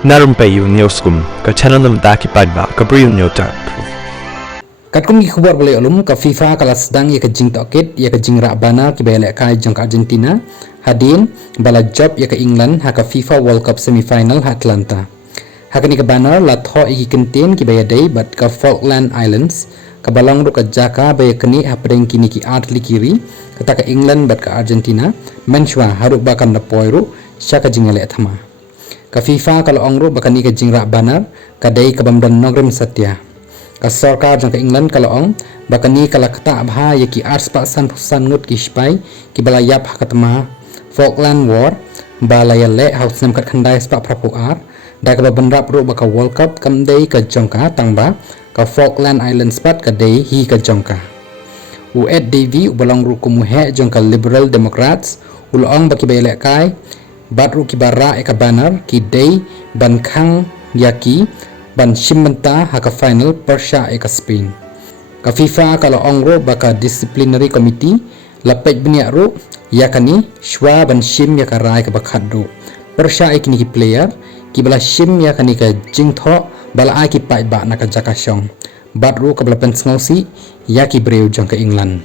Narumpayu Neoskum, ka channel nam taki padba, ka briu nyotar. Katkum ki khubar boleh ulum ka FIFA kala sedang ya ka jing tokit ya ka jing rak bana ki bele kai jong ka Argentina hadin bala job ya ka England ha ka FIFA World Cup semifinal ha Atlanta. Ha ka ni ka banner la tho iki kentin ki baya day but ka Falkland Islands ka balong ru ka jaka baya keni ha pedeng kini ki atli kiri kata ka England but ka Argentina menshwa haruk bakan na poiru sya ka jingale thama. Ka FIFA kala ongru bakani ka jing rak banner ka day ka bamdan nogrim satya. Ka sarkar jang ka England kala ong bakani kala kata abha ya ki ars paksan pusan ngut ki spai ki bala yap ha katama Falkland War bala ya le haus nam kat khandai spa prapu ar da ka banrap ru baka World Cup kam dei ka jongka tangba ka Falkland Islands pat ka dei hi ka jongka u Ed Davy u balong ru kumu he jongka Liberal Democrats ul ong baki bele kai bat ru ki bara e ka banner ki dei ban khang yaki ban shimmenta haka final Persia eka Spain. Ka FIFA kalau ongro baka disciplinary committee lapet bniak ru yakani shwa ban shim ya karai ka bakhaddu. Persia ikni ki player ki bala shim yakani ka jingtho bala ai ki pai ba na ka jaka shong. Bat ru ka bala pensngausi ya ki breu jong ka England.